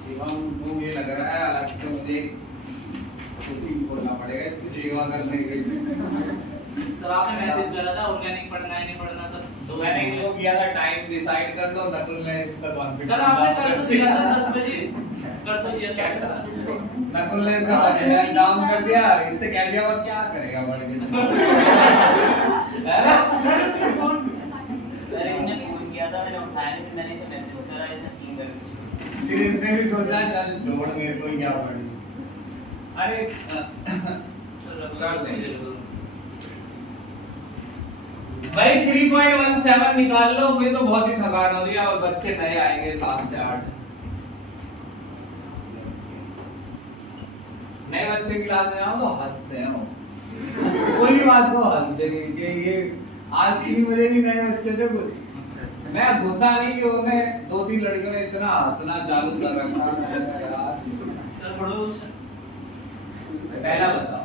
शिवम को ये लग रहा है अलग से मुझे कोचिंग खोलना पड़ेगा इसकी सेवा करने के लिए। सर आपने मैसेज करा था ऑर्गेनिक पढ़ना है नहीं पढ़ना सर, तो मैंने इनको किया था टाइम डिसाइड कर दो, नकुल ने इसका कॉन्फिडेंस सर आपने कर तो दिया था 10 बजे, कर तो दिया था। नकुल ने इसका कॉन्फिडेंस डाउन कर दिया, इससे कह दिया वो क्या करेगा बढ़ के। सर इसने फोन किया था, मैंने उठाया नहीं, फिर मैंने इसे मैसेज करा, इसने सीन कर दिया। फिर इसने भी सोचा चल छोड़ मेरे को क्या पड़ी। अरे कर देंगे भाई, 3.17 निकाल लो। मुझे तो बहुत ही थकान हो रही है और बच्चे नए आएंगे 7 से 8 नए बच्चे क्लास में आओ तो हंसते हैं वो, कोई भी बात को हंस देंगे कि ये आज 3 बजे भी नए बच्चे थे कुछ, मैं घुसा नहीं कि उन्हें 2-3 लड़कियों ने इतना हंसना चालू कर रखा यार। सर पढ़ो, पहला बताओ,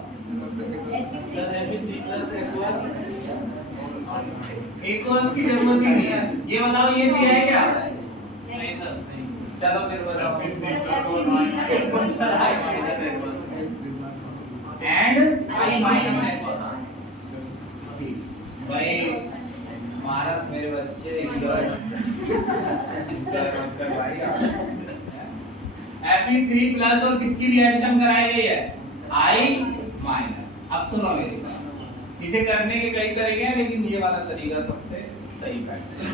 एक्वस की जरूरत ही नहीं है। ये बताओ ये दिया है क्या, नहीं सर चलो फिर बताओ। एंड I minus एक्वस भाई मानस मेरे बच्चे Fe3 प्लस और किसकी रिएक्शन कराई गई है, I माइनस। अब सुनो मेरी बात, इसे करने के कई तरीके हैं लेकिन ये वाला तरीका सबसे सही बैठता है।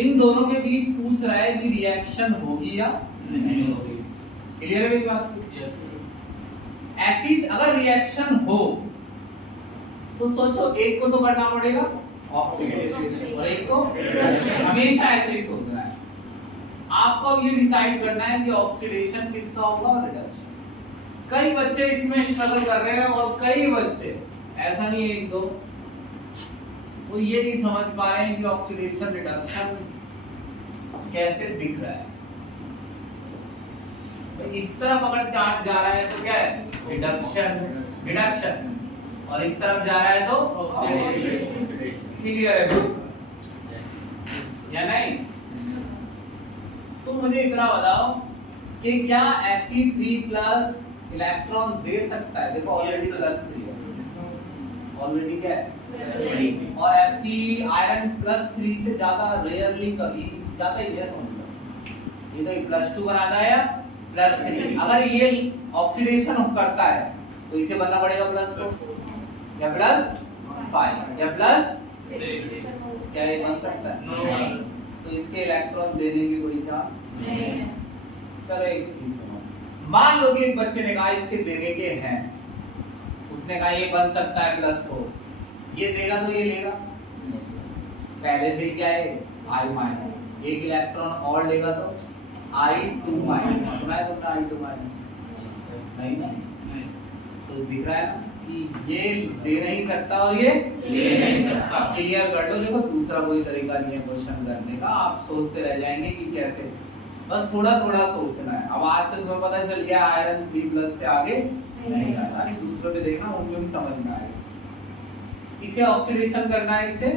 इन दोनों के बीच पूछ रहा है कि रिएक्शन होगी या नहीं होगी, क्लियर है मेरी बात? यस Fe अगर रिएक्शन हो तो सोचो एक को तो करना पड़ेगा ऑक्सीडेशन और एक को रिडक्शन, हमेशा ऐसे ही सोचना है। आपको अब ये डिसाइड करना है कि ऑक्सीडेशन किसका होगा और रिडक्शन। कई बच्चे इसमें स्ट्रगल कर रहे हैं और कई बच्चे, ऐसा नहीं है 1-2, वो ये नहीं समझ पा रहे हैं कि ऑक्सीडेशन रिडक्शन कैसे दिख रहा है। तो इस तरफ अगर चार्ज जा रहा है तो क्या है, रिडक्शन, और इस तरफ जा रहा है तो ऑक्सीडेशन। क्लियर है या नहीं? तो मुझे इतना बताओ कि क्या Fe3 प्लस इलेक्ट्रॉन दे सकता है? देखो ऑलरेडी +3 है, ऑलरेडी क्या है, और Fe आयरन +3 से ज्यादा रेयरली कभी ज्यादा ही रेयर होता है। ये तो +2 बनाता है या +3। अगर ये ऑक्सीडेशन करता है तो इसे बनना पड़ेगा +4 या +5 या +6। क्या ये बन सकता है? नहीं। तो इसके इलेक्ट्रॉन देने की कोई चांस नहीं है। चलो एक चीज सुनो, मान लो कि एक बच्चे ने कहा इसके देने के हैं, उसने कहा ये बन सकता है +4, ये देगा तो ये लेगा, पहले से ही क्या है I-, एक इलेक्ट्रॉन और लेगा तो I2-, सुना है तुमने I2-? नहीं ना, तो दिख रहा है ना कि ये दे नहीं सकता और ये ले नहीं सकता। क्लियर कर लो। देखो दूसरा कोई तरीका नहीं है क्वेश्चन करने का, आप सोचते रह जाएंगे कि कैसे, बस थोड़ा थोड़ा सोचना है। अब आज से तुम्हें पता चल गया आयरन 3+ से आगे नहीं जाना, दूसरों पे देखना उनको भी समझ में आएगा। इसे ऑक्सीडेशन करना है, इसे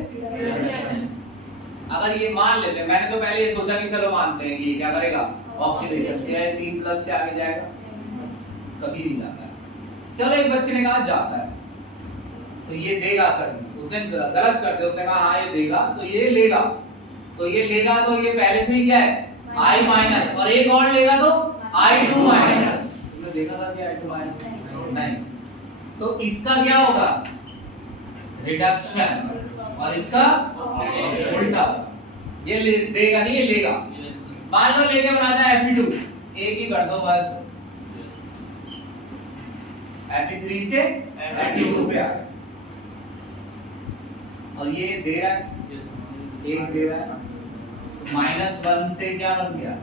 अगर ये मान लेते हैं, मैंने तो पहले ये सोचा कि चलो मानते हैं कि क्या करेगा ऑक्सीडेशन, क्या है 3+ से आगे जाएगा, कभी नहीं जाता है। चलो एक बच्चे ने कहा जाता है, तो ये देगा सर, उसने गलत कर दिया, उसने कहा हाँ ये देगा तो ये लेगा, तो ये लेगा तो ये पहले से ही क्या है I-, और एक और लेगा तो I2-। तुमने देखा था कि I2-? नहीं, तो इसका क्या होगा रिडक्शन और इसका उल्टा, ये देगा नहीं, ये लेगा। मान लो लेके बनाता है Fe2, एक ही कर दो बस, Fe3 से Fe2 पे आ गया, और ये दे रहा है, एक दे रहा है, -1 से क्या बन गया,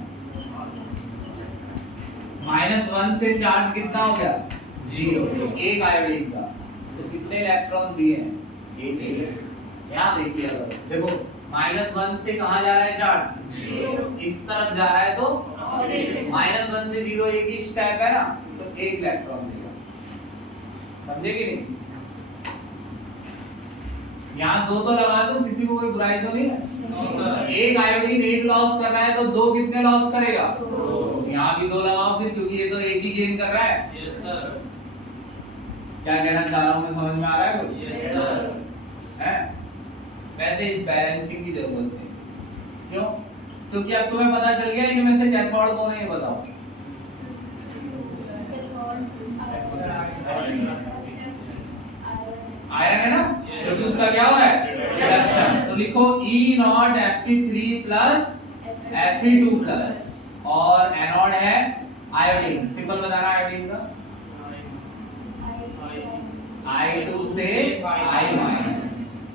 -1 से चार्ज कितना हो गया 0, एक आयोडीन का, तो कितने इलेक्ट्रॉन दिए हैं, एक। यहाँ देखिए, देखो -1 से कहाँ जा रहा है चार्ज, इस तरफ जा रहा है, तो -1 से 0 एक ही स्टेप है ना, तो एक इलेक्ट्रॉन देगा, समझे कि नहीं? यहाँ दो तो लगा दूं, किसी को कोई बुराई तो नहीं है। एक आयोडीन एक लॉस कर रहा है तो दो कितने लॉस करेगा, यहाँ भी दो लगाओ फिर, क्योंकि ये तो एक ही गेन कर रहा है। Yes sir. क्या कहना चाह रहा हूँ मैं, समझ में आ रहा है कुछ? Yes sir. है वैसे इस बैलेंसिंग की जरूरत नहीं, क्यों? क्योंकि अब तुम्हें पता चल गया इनमें से कैथोड कौन है, ये बताओ। आयरन है ना, क्योंकि उसका क्या हो रहा है रिडक्शन, तो लिखो E0 Fe3 plus Fe2 plus, और एनोड है आयोडीन, सिंपल बताना आयोडीन का I2 से I-,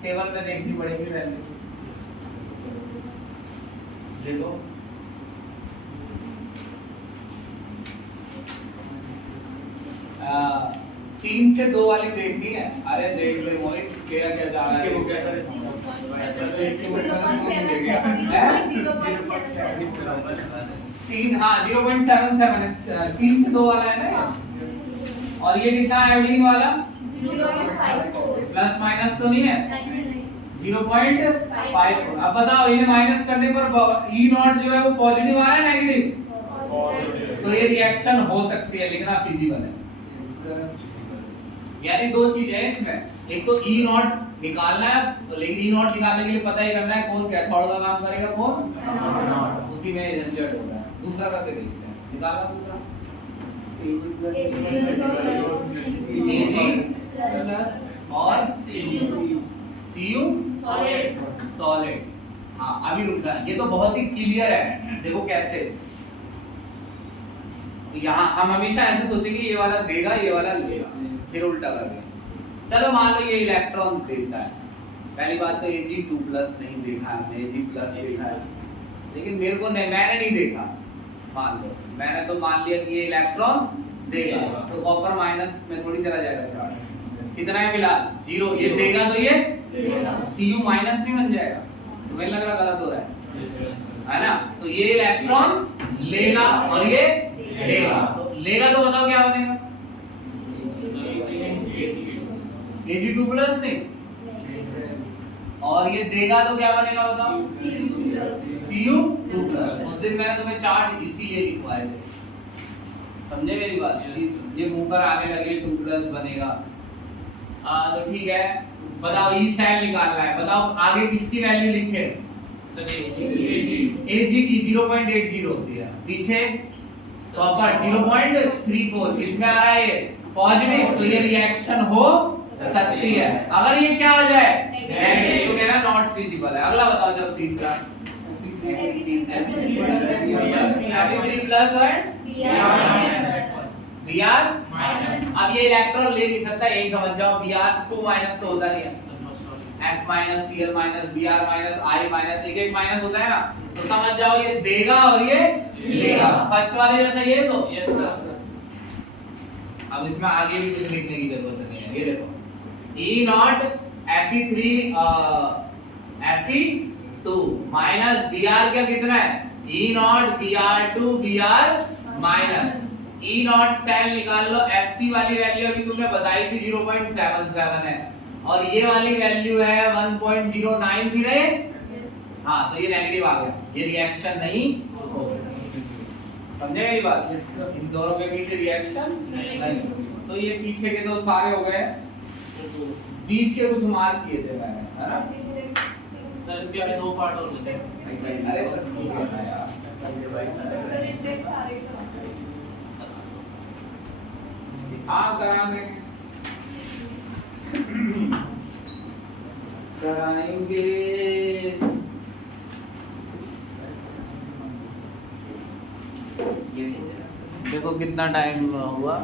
टेबल में देखनी पड़ेगी वैल्यू, देखो 3 से 2 वाली देखनी है। अरे देख ले मोहित, तेरा क्या जा रहा है, तीन, हाँ 0.77, 3 से 2 वाला है ना, और ये कितना आयोडीन वाला, प्लस माइनस तो नहीं है, 0.54। अब बताओ इन्हें माइनस करने पर E0 जो है वो पॉजिटिव आ रहा है नेगेटिव, तो ये रिएक्शन हो सकती है, लिखना फिजिकल है। यानी दो चीज है इसमें, एक तो E0 निकालना है, लेकिन E0 निकालने के लिए पता ही करना है कौन कैथोड का काम करेगा, कौन, उसी में झंझट हो रहा है। दूसरा करके देखते हैं, निकालना दूसरा Ag और Cu सॉलिड। हाँ अभी रुकना, ये तो बहुत ही क्लियर है, देखो कैसे। यहाँ हम हमेशा ऐसे सोचेंगे ये वाला देगा ये वाला लेगा, फिर उल्टा करेंगे। चलो मान लो ये इलेक्ट्रॉन देता है, पहली बात तो Ag2+ नहीं देखा हमने, Ag+ देखा है, लेकिन मेरे को नहीं, मैंने नहीं देखा, मान लो मैंने तो मान लिया कि ये इलेक्ट्रॉन देगा, तो कॉपर माइनस में थोड़ी चला जाएगा चार्ज, कितना है मिला 0, ये देगा तो ये Cu माइनस नहीं बन जाएगा, तुम्हें लग रहा गलत हो रहा है ना, तो ये इलेक्ट्रॉन लेगा और ये देगा। तो लेगा तो बताओ क्या बनेगा? Ag2 प्लस नहीं, और ये देगा तो क्या बनेगा बताओ? Cu2 plus. उस दिन मैंने तुम्हें चार्ट इसीलिए लिखवाए थे, समझे मेरी बात? ये मुंह पर आने लगे 2 प्लस बनेगा। तो ठीक है, बताओ ई सेल निकालना है, बताओ आगे किसकी वैल्यू लिखे? Ag की 0.80 होती है, पीछे कॉपर 0.34, किसमें आ रहा है ये? पॉजिटिव, तो ये रिएक्शन हो सकती है। अगर ये क्या आ जाए? नेगेटिव, तो कहना नॉट फिजिबल है। अगला बताओ चलो तीसरा। Fe3 प्लस है Br माइनस। अब ये इलेक्ट्रॉन ले नहीं सकता, यही समझ जाओ। Br2 माइनस तो होता नहीं है, F minus Cl minus Br minus I minus, एक एक माइनस होता है ना, तो समझ जाओ ये देगा और ये लेगा। फर्स्ट वाले जैसा ये तो यस सर। अब इसमें आगे भी कुछ लिखने की जरूरत नहीं है। ये देखो E not Fe3 Fe2 minus Br क्या कितना है? E not Br2 Br minus E not cell निकाल लो। Fe वाली वैल्यू अभी तुमने बताई थी 0.77 है, और ये वाली वैल्यू है 1.09 थी रे। हाँ, तो ये नेगेटिव आ गया, ये रिएक्शन नहीं होगा। समझे मेरी बात? इन दोनों के बीच रिएक्शन नहीं। तो ये पीछे के दो सारे हो गए, बीच के कुछ मार्क किए थे मैंने, है ना? सर इसके भी दो पार्ट होते हैं। अरे सर ठीक है ना यार, हाँ करा देंगे, कराएंगे। देखो कितना टाइम हुआ।